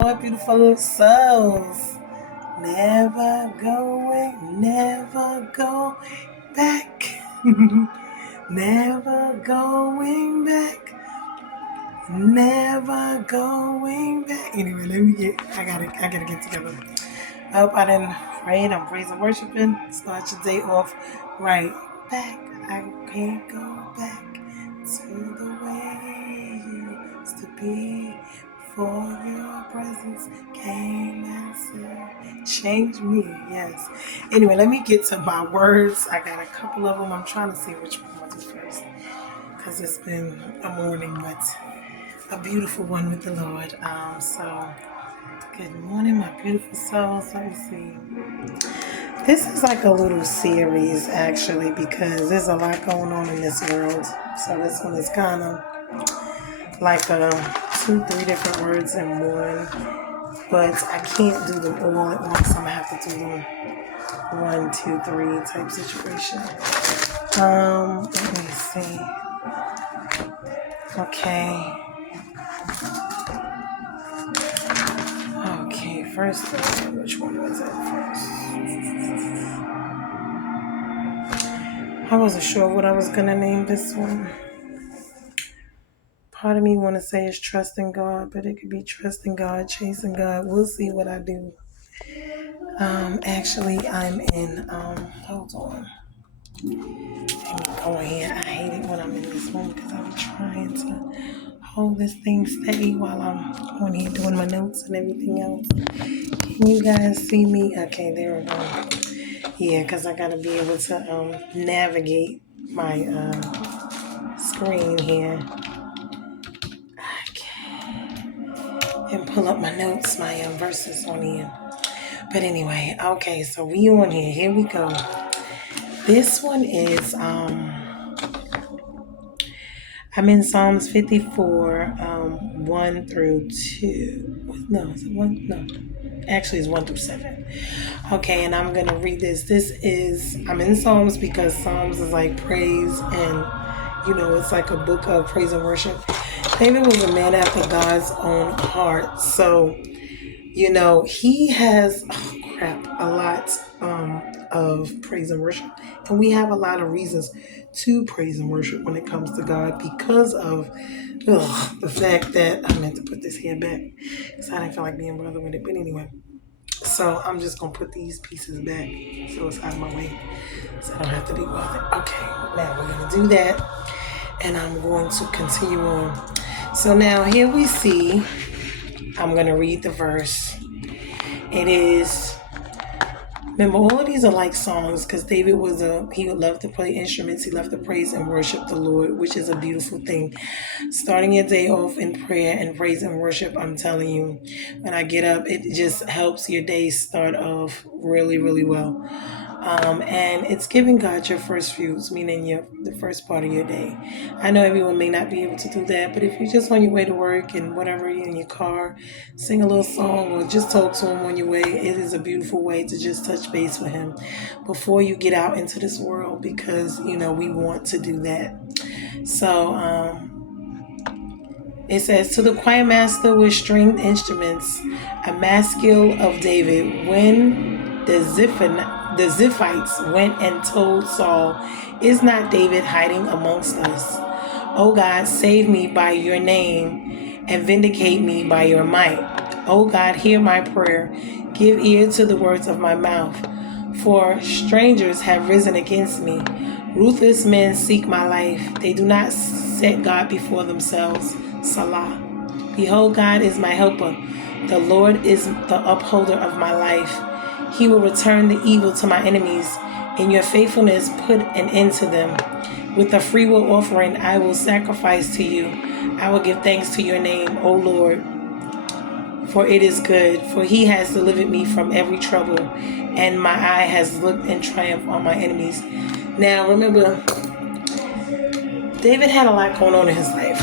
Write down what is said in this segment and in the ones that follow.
My beautiful souls. Never going, never go back. Never going back. Never going back. Anyway, I gotta get together. I hope I didn't pray. I'm praise and worshiping. Start your day off right. Back. I can't go back to the way you used to be. For your presence came and said, change me. Yes. Anyway, let me get to my words. I got a couple of them. I'm trying to see which one I'll do first because it's been a morning, but a beautiful one with the Lord. So good morning, my beautiful souls. Let me see. This is like a little series actually because there's a lot going on in this world. So this one is kind of like two, three different words in one. But I can't do them all at once. I'm gonna have to do them 1, 2, 3 type situation. Let me see. Okay. Okay, first, which one was it first? I wasn't sure what I was gonna name this one. Part of me want to say it's trusting God, but it could be trusting God, chasing God. We'll see what I do. Actually, I'm in, hold on. Let me go ahead. I hate it when I'm in this room because I'm trying to hold this thing steady while I'm on here doing my notes and everything else. Can you guys see me? Okay, there we go. Yeah, because I got to be able to navigate my screen here. Okay. And pull up my notes, my verses on here. But anyway, okay, so we on here. Here we go. This one is I'm in Psalms 54, 1 through 2. No, is it 1? No. Actually, it's 1 through 7. Okay, and I'm going to read this. I'm in Psalms because Psalms is like praise and, it's like a book of praise and worship. David was a man after God's own heart. So, he has, a lot of praise and worship. And we have a lot of reasons to praise and worship when it comes to God because of the fact that I meant to put this hair back because I didn't feel like being bothered with it. But anyway, so I'm just going to put these pieces back so it's out of my way so I don't have to be bothered. Okay, now we're going to do that and I'm going to continue on. So now here we see, I'm going to read the verse. It is, remember, all of these are like songs because David he would love to play instruments. He loved to praise and worship the Lord, which is a beautiful thing. Starting your day off in prayer and praise and worship, I'm telling you, when I get up, it just helps your day start off really, really well. And it's giving God your first fruits, meaning the first part of your day. I know everyone may not be able to do that, but if you're just on your way to work and whatever, you're in your car, sing a little song or just talk to him on your way. It is a beautiful way to just touch base with him before you get out into this world because, we want to do that. So, it says, to the choir master with stringed instruments, a maskil of David, when the Ziphites went and told Saul, is not David hiding amongst us? O God, save me by your name and vindicate me by your might. O God, hear my prayer. Give ear to the words of my mouth. For strangers have risen against me. Ruthless men seek my life. They do not set God before themselves. Salah. Behold, God is my helper. The Lord is the upholder of my life. He will return the evil to my enemies. In your faithfulness, put an end to them. With a freewill offering, I will sacrifice to you. I will give thanks to your name, O Lord, for it is good. For he has delivered me from every trouble, and my eye has looked in triumph on my enemies. Now, remember, David had a lot going on in his life.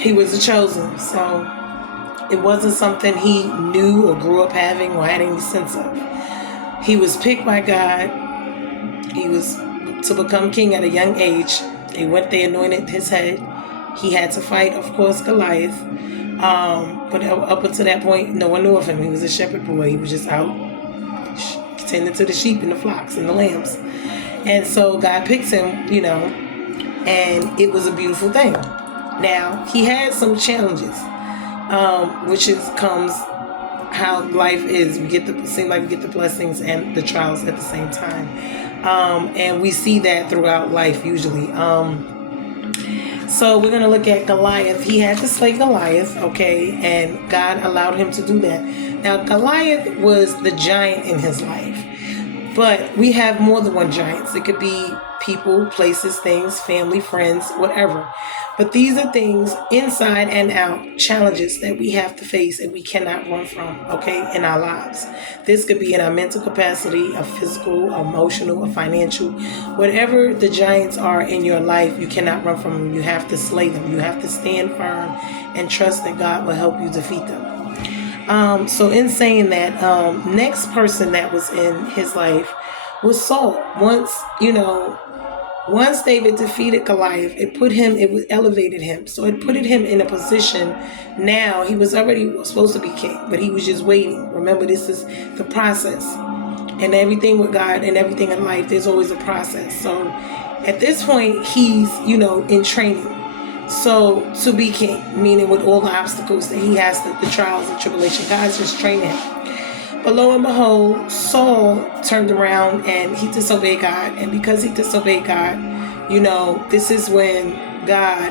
He was a chosen, so it wasn't something he knew or grew up having or had any sense of. He was picked by God. He was to become king at a young age. They anointed his head. He had to fight, of course, Goliath. But up until that point, no one knew of him. He was a shepherd boy. He was just out tending to the sheep and the flocks and the lambs. And so God picks him, and it was a beautiful thing. Now, he had some challenges, which comes how life is. We get the blessings and the trials at the same time. And we see that throughout life usually. So we're going to look at Goliath. He had to slay Goliath, okay, and God allowed him to do that. Now, Goliath was the giant in his life, but we have more than one giants. It could be people, places, things, family, friends, whatever. But these are things inside and out, challenges that we have to face and we cannot run from, okay, in our lives. This could be in our mental capacity, a physical, emotional, a financial. Whatever the giants are in your life, you cannot run from them. You have to slay them. You have to stand firm and trust that God will help you defeat them. So in saying that, next person that was in his life was Saul. Once David defeated Goliath, it elevated him. So it put him in a position. Now he was already supposed to be king, but he was just waiting. Remember, this is the process. And everything with God and everything in life, there's always a process. So at this point, he's, in training. So to be king, meaning with all the obstacles that he has, the trials and tribulation, God's just training him. But lo and behold, Saul turned around and he disobeyed God. And because he disobeyed God, this is when God,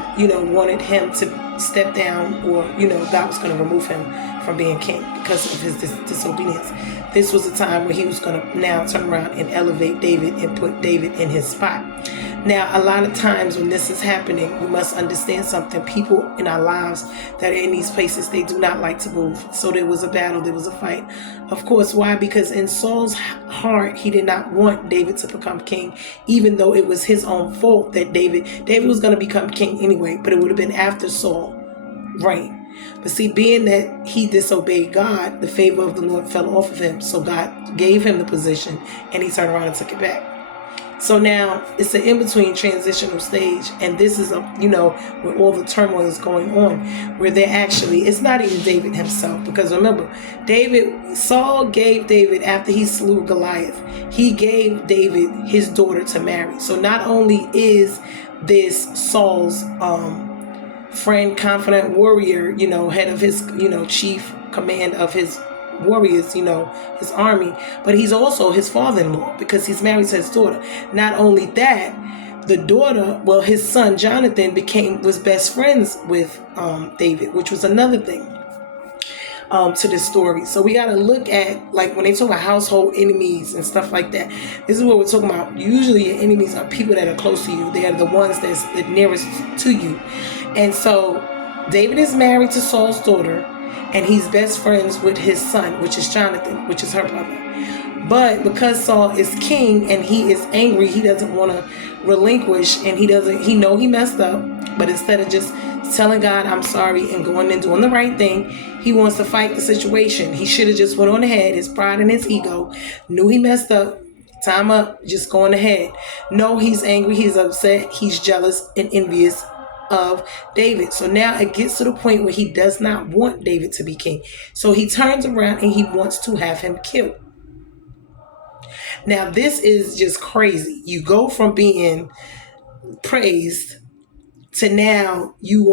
wanted him to step down, or, God was going to remove him from being king because of his disobedience. This was a time where he was going to now turn around and elevate David and put David in his spot. Now, a lot of times when this is happening, we must understand something. People in our lives that are in these places, they do not like to move. So there was a battle, there was a fight. Of course, why? Because in Saul's heart, he did not want David to become king, even though it was his own fault that David was going to become king anyway, but it would have been after Saul reigned. But see, being that he disobeyed God, the favor of the Lord fell off of him. So God gave him the position and he turned around and took it back. So now it's an in-between transitional stage, and this is where all the turmoil is going on, where it's not even David himself, because remember, Saul gave David, after he slew Goliath, he gave David his daughter to marry. So not only is this Saul's friend, confident warrior, head of his, chief command of his warriors, his army, but he's also his father-in-law because he's married to his daughter. Not only that, the daughter, his son Jonathan was best friends with David, which was another thing to this story. So we got to look at, like, when they talk about household enemies and stuff like that, this is what we're talking about. Usually your enemies are people that are close to you. They are the ones that's the nearest to you. And so David is married to Saul's daughter, and he's best friends with his son, which is Jonathan, which is her brother. But because Saul is king and he is angry, he doesn't want to relinquish, and he know he messed up, but instead of just telling God, I'm sorry, and going and doing the right thing, he wants to fight the situation. He should have just went on ahead. His pride and his ego knew he messed up. Time up, just going ahead. No, he's angry, he's upset, he's jealous and envious of David. So now it gets to the point where he does not want David to be king. So he turns around and he wants to have him killed. Now this is just crazy. You go from being praised to now you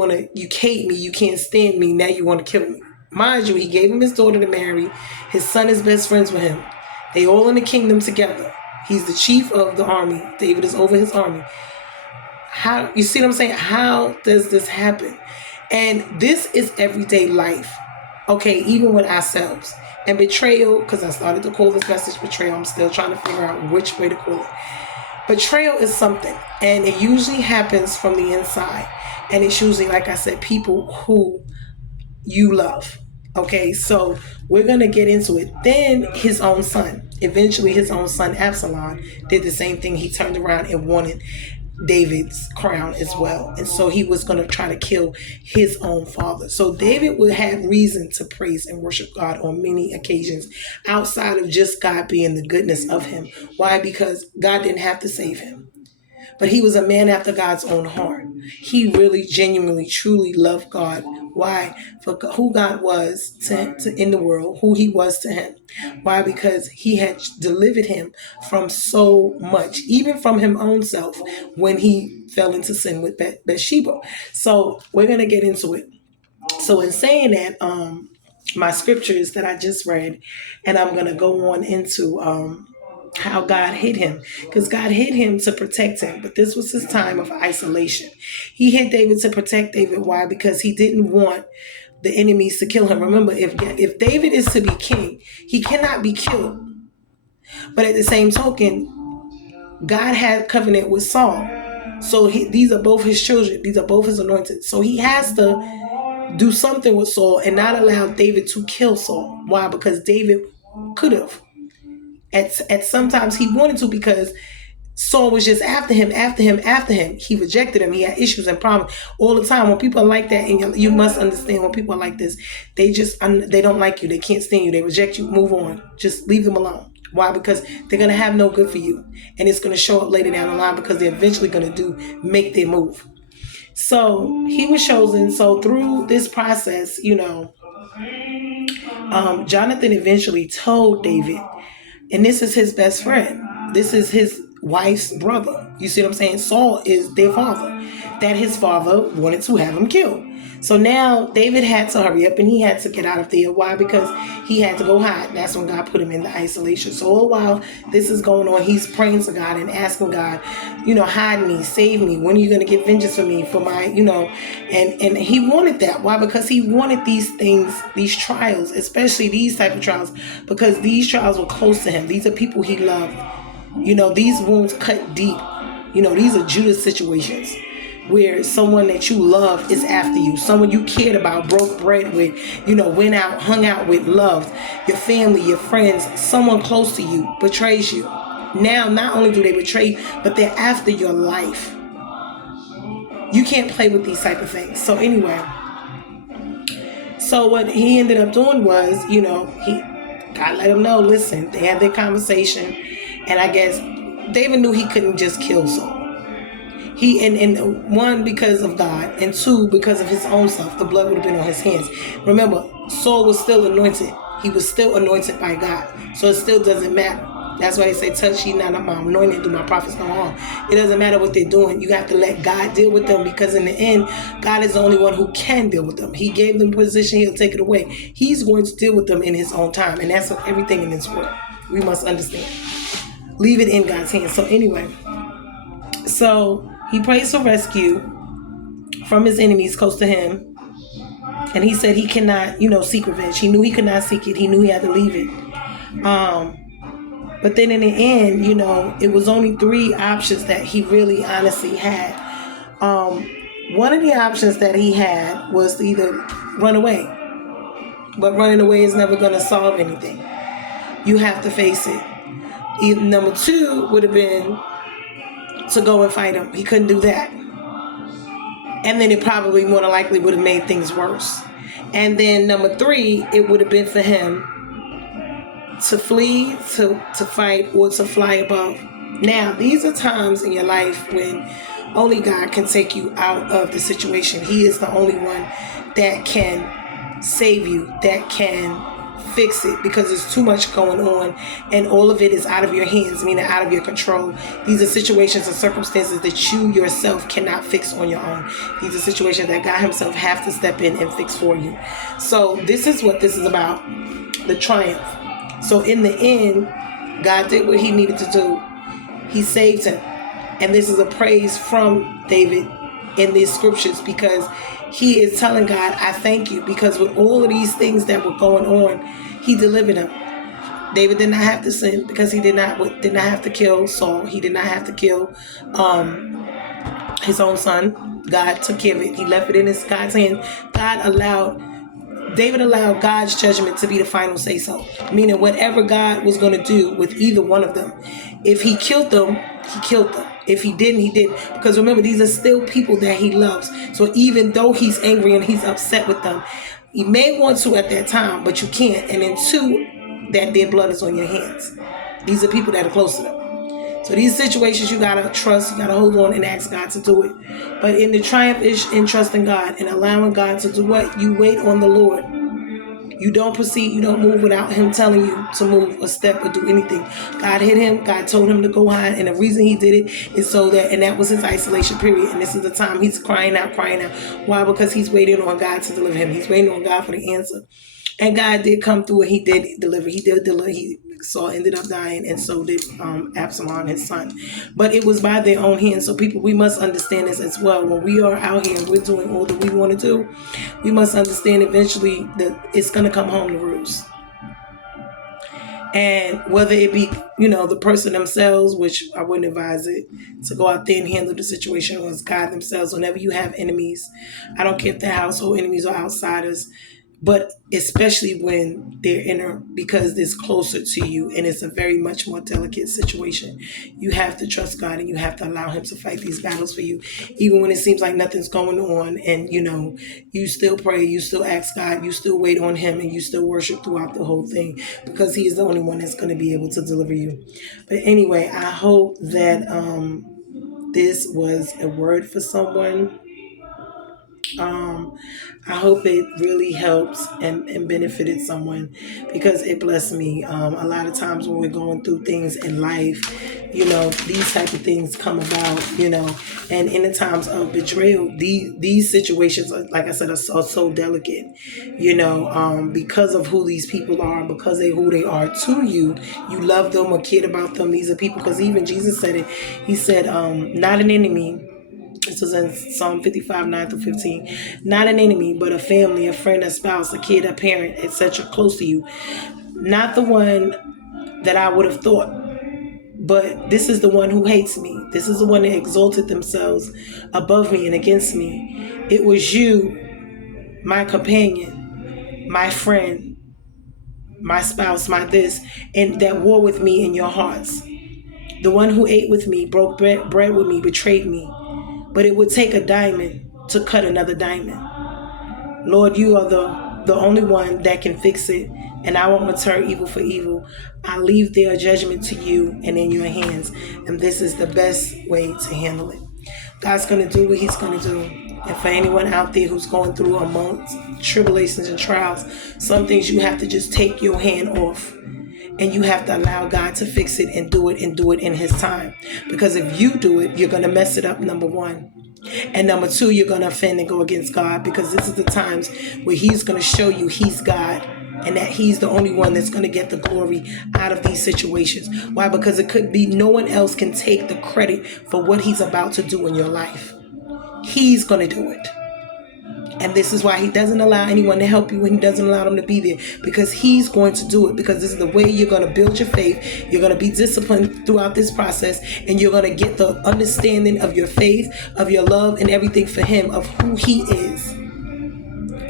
hate me, you can't stand me, now you want to kill me. Mind you, he gave him his daughter to marry. His son is best friends with him. They all in the kingdom together. He's the chief of the army. David is over his army. How, you see what I'm saying? How does this happen? And this is everyday life. Okay, even with ourselves. And betrayal, because I started to call this message betrayal. I'm still trying to figure out which way to call it. Betrayal is something, and it usually happens from the inside. And it's usually, like I said, people who you love. Okay, so we're going to get into it. Then his own son, eventually his own son Absalom, did the same thing. He turned around and wanted David's crown as well. And so he was going to try to kill his own father. So David would have reason to praise and worship God on many occasions outside of just God being the goodness of him. Why? Because God didn't have to save him. But he was a man after God's own heart. He really, genuinely, truly loved God Why? For who God was in the world, who he was to him. Why? Because he had delivered him from so much, even from his own self when he fell into sin with Bathsheba. So we're going to get into it. So in saying that, my scriptures that I just read, and I'm going to go on into how God hid him, because God hid him to protect him. But this was his time of isolation. He hid David to protect David. Why? Because he didn't want the enemies to kill him. Remember, if David is to be king, he cannot be killed. But at the same token, God had covenant with Saul. So these are both his children. These are both his anointed. So he has to do something with Saul and not allow David to kill Saul. Why? Because David could have. At sometimes he wanted to, because Saul was just after him. He rejected him. He had issues and problems all the time. When people are like that, and you must understand, when people are like this, they don't like you. They can't stand you. They reject you. Move on. Just leave them alone. Why? Because they're going to have no good for you. And it's going to show up later down the line, because they're eventually going to make their move. So he was chosen. So through this process, Jonathan eventually told David, and this is his best friend. This is his wife's brother. You see what I'm saying? Saul is their father. That his father wanted to have him killed. So now David had to hurry up and he had to get out of there. Why? Because he had to go hide. That's when God put him in the isolation. So all while this is going on, he's praying to God and asking God, hide me, save me. When are you going to get vengeance for me, for my, and he wanted that. Why? Because he wanted these things, these trials, especially these type of trials, because these trials were close to him. These are people he loved. These wounds cut deep. These are Judas situations where someone that you love is after you, someone you cared about, broke bread with, went out, hung out with, loved, your family, your friends, someone close to you betrays you. Now, not only do they betray you, but they're after your life. You can't play with these type of things. So anyway, so what he ended up doing was, God let him know, listen, they had their conversation, and I guess David knew he couldn't just kill Saul. He and one, because of God, and two, because of his own self. The blood would have been on his hands. Remember, Saul was still anointed. He was still anointed by God. So it still doesn't matter. That's why they say, touch ye not my anointed, do my prophets no harm. It doesn't matter what they're doing. You have to let God deal with them, because in the end, God is the only one who can deal with them. He gave them position. He'll take it away. He's going to deal with them in his own time. And that's everything in this world. We must understand. Leave it in God's hands. So anyway, so he prays for rescue from his enemies close to him. And he said he cannot, seek revenge. He knew he could not seek it. He knew he had to leave it. But then in the end, it was only 3 options that he really honestly had. One of the options that he had was to either run away. But running away is never going to solve anything. You have to face it. Number 2 would have been to go and fight him. He couldn't do that. And then it probably more than likely would have made things worse. And then number 3, it would have been for him to flee, to fight, or to fly above. Now, these are times in your life when only God can take you out of the situation. He is the only one that can save you, that can fix it, because there's too much going on and all of it is out of your hands, meaning out of your control. These are situations and circumstances that you yourself cannot fix on your own. These are situations that God himself has to step in and fix for you. So this is what this is about, the triumph. So in the end, God did what he needed to do. He saved him. And this is a praise from David in these scriptures, because he is telling God, I thank you, because with all of these things that were going on, he delivered him. David did not have to sin, because he did not have to kill Saul. He did not have to kill his own son. God took care of it. He left it in God's hand. David allowed God's judgment to be the final say so. Meaning whatever God was going to do with either one of them. If he killed them, he killed them. If he didn't, he didn't. Because remember, these are still people that he loves. So even though he's angry and he's upset with them, you may want to at that time, but you can't. And then 2, that their blood is on your hands. These are people that are close to them. So these situations, you gotta trust, you gotta hold on and ask God to do it. But in the triumph is in trusting God and allowing God to do what? You wait on the Lord. You don't proceed, you don't move without him telling you to move a step or do anything. God hit him, God told him to go hide, and the reason he did it is so that, and that was his isolation period. And this is the time he's crying out, crying out. Why? Because he's waiting on God to deliver him. He's waiting on God for the answer. And God did come through and he did deliver. He did deliver. Saul ended up dying, and so did Absalom, his son. But it was by their own hands. So people, we must understand this as well. When we are out here and we're doing all that we want to do, we must understand eventually that it's going to come home to roost. And whether it be, the person themselves, which I wouldn't advise it, to go out there and handle the situation, or it's God themselves. Whenever you have enemies, I don't care if they're household enemies or outsiders, but especially when they're inner, because it's closer to you and it's a very much more delicate situation. You have to trust God and you have to allow him to fight these battles for you, even when it seems like nothing's going on. And you still pray, you still ask God, you still wait on him, and you still worship throughout the whole thing, because he is the only one that's going to be able to deliver you. But anyway, I hope that this was a word for someone. I hope it really helps and benefited someone, because it blessed me. A lot of times when we're going through things in life, these type of things come about, and in the times of betrayal, these situations, like I said, are so delicate, because of who these people are, because who they are to you. You love them or cared about them. These are people, because even Jesus said it. He said, not an enemy. This is in Psalm 55, 9-15. Not an enemy, but a family, a friend, a spouse, a kid, a parent, etc. close to you. Not the one that I would have thought, but this is the one who hates me. This is the one that exalted themselves above me and against me. It was you, my companion, my friend, my spouse, my this, and that war with me in your hearts. The one who ate with me, broke bread with me, betrayed me. But it would take a diamond to cut another diamond. Lord, you are the only one that can fix it, and I won't return evil for evil. I leave their judgment to you and in your hands, and this is the best way to handle it. God's going to do what he's going to do. And for anyone out there who's going through amongst tribulations and trials, some things you have to just take your hand off. And you have to allow God to fix it and do it in his time. Because if you do it, you're going to mess it up, number one. And number two, you're going to offend and go against God, because this is the times where he's going to show you he's God and that he's the only one that's going to get the glory out of these situations. Why? Because it could be no one else can take the credit for what he's about to do in your life. He's going to do it. And this is why he doesn't allow anyone to help you when he doesn't allow them to be there, because he's going to do it, because this is the way you're going to build your faith. You're going to be disciplined throughout this process, and you're going to get the understanding of your faith, of your love, and everything for him, of who he is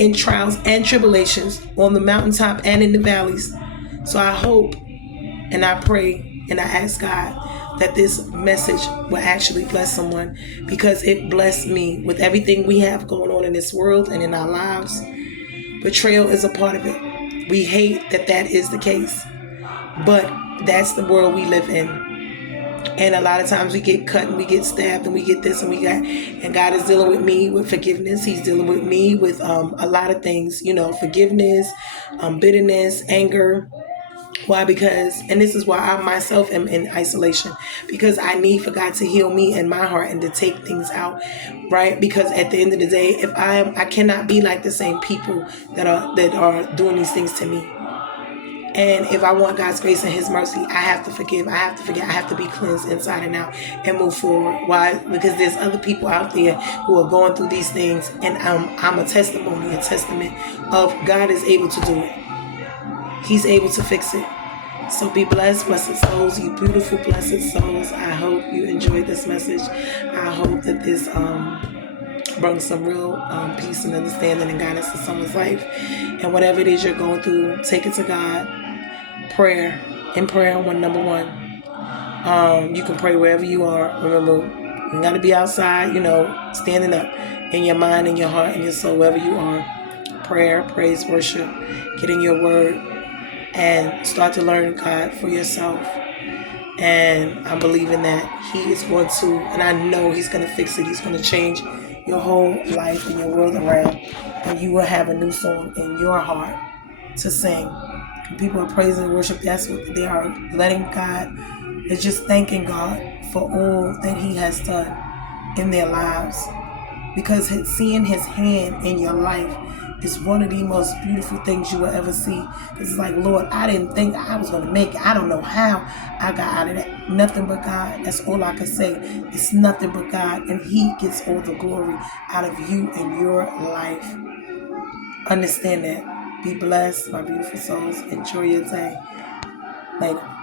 in trials and tribulations, on the mountaintop and in the valleys. So I hope and I pray and I ask God that this message will actually bless someone, because it blessed me. With everything we have going on in this world and in our lives, betrayal is a part of it. We hate that is the case, but that's the world we live in. And a lot of times we get cut and we get stabbed and we get this and God is dealing with me with forgiveness. He's dealing with me with a lot of things, forgiveness, bitterness, anger. Why? Because, and this is why I myself am in isolation, because I need for God to heal me in my heart and to take things out, right? Because at the end of the day, if I cannot be like the same people that are doing these things to me. And if I want God's grace and his mercy, I have to forgive. I have to forget. I have to be cleansed inside and out and move forward. Why? Because there's other people out there who are going through these things, and I'm a testimony, a testament of God is able to do it. He's able to fix it. So be blessed, blessed souls, you beautiful, blessed souls. I hope you enjoyed this message. I hope that this brings some real peace and understanding and guidance to someone's life. And whatever it is you're going through, take it to God. Prayer. In prayer, number one. You can pray wherever you are. Remember, you got to be outside, standing up in your mind, in your heart, in your soul, wherever you are. Prayer, praise, worship. Get in your word and start to learn God for yourself. And I'm believing that he is going to, and I know he's going to fix it. He's going to change your whole life and your world around. And you will have a new song in your heart to sing. When people are praising and worship, that's what they are letting God, is just thanking God for all that he has done in their lives. Because seeing his hand in your life is one of the most beautiful things you will ever see. It's like, Lord, I didn't think I was going to make it. I don't know how I got out of that. Nothing but God. That's all I can say. It's nothing but God. And he gets all the glory out of you and your life. Understand that. Be blessed, my beautiful souls. Enjoy your day. Later.